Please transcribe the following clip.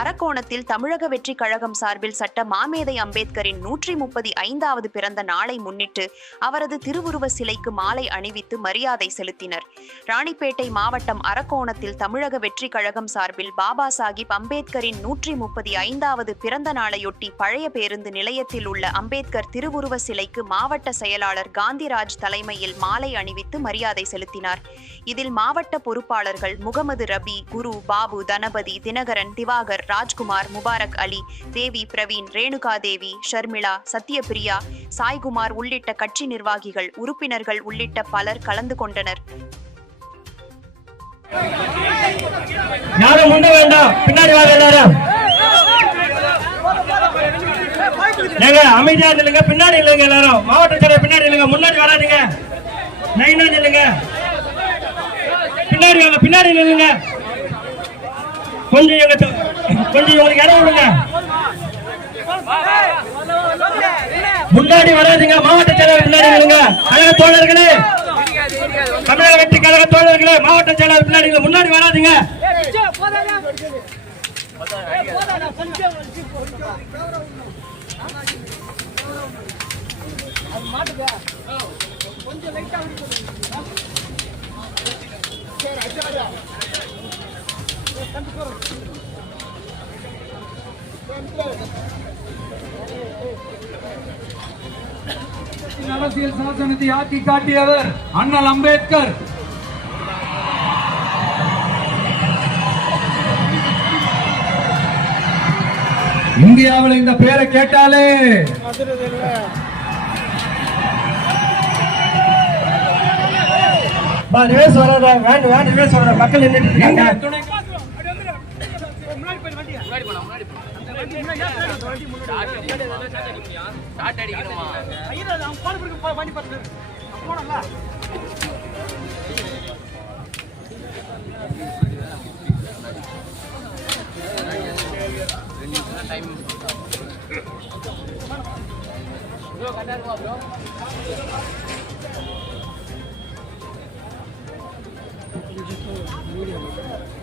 அரக்கோணத்தில் தமிழக வெற்றி கழகம் சார்பில் சட்ட மாமேதை அம்பேத்கரின் நூற்றி முப்பத்தி ஐந்தாவது பிறந்த நாளை முன்னிட்டு அவரது திருவுருவ சிலைக்கு மாலை அணிவித்து மரியாதை செலுத்தினர். ராணிப்பேட்டை மாவட்டம் அரக்கோணத்தில் தமிழக வெற்றி கழகம் சார்பில் பாபா சாஹிப் அம்பேத்கரின் நூற்றி முப்பத்தி ஐந்தாவது பிறந்த நாளையொட்டி பழைய பேருந்து நிலையத்தில் உள்ள அம்பேத்கர் திருவுருவ சிலைக்கு மாவட்ட செயலாளர் காந்திராஜ் தலைமையில் மாலை அணிவித்து மரியாதை செலுத்தினார். இதில் மாவட்ட பொறுப்பாளர்கள் முகமது ரபி குரு பாபு தனபதி தினகரன் திவாகர் ராஜ்குமார் முபாரக் அலி தேவி பிரவீன் ரேணுகா தேவி ஷர்மிளா சத்யபிரியா சாய்குமார் உள்ளிட்ட கட்சி நிர்வாகிகள் உறுப்பினர்கள் உள்ளிட்ட பலர் கலந்து கொண்டனர். யாரும் முன்ன வேண்டாம். பின்னாடி வாங்க எல்லாரும். ஏங்க அமைதியா நில்லுங்க. பின்னாடி இல்லைங்க எல்லாரும். மாவட்ட செயலர் பின்னாடி இல்லைங்க முன்னாடி வராதுங்க. நைனா நில்லுங்க. பின்னாடி வாங்க பின்னாடி நில்லுங்க. கொஞ்சம் எங்க கொஞ்சம் உங்களுக்கு இடம் விடுங்க முன்னாடி வராதீங்க மாவட்ட செயலாளர் பின்னாடி நில்லுங்க கழக தோழர்களே தமிழக வெற்றி கழக தோழர்களே மாவட்ட செயலர் பின்னாடி நில்லுங்க. முன்னாடி வராதீங்க. அரசியல் சாசனத்தை ஆக்கி காட்டியவர் அண்ணல் அம்பேத்கர். இந்தியாவில் இந்த பேரை கேட்டாலே பா, ரிவர்ஸ் வராத வேண்டாம் டைம் ப்ரோ கரெக்டாக இருக்குமா ப்ரோ கொஞ்சம்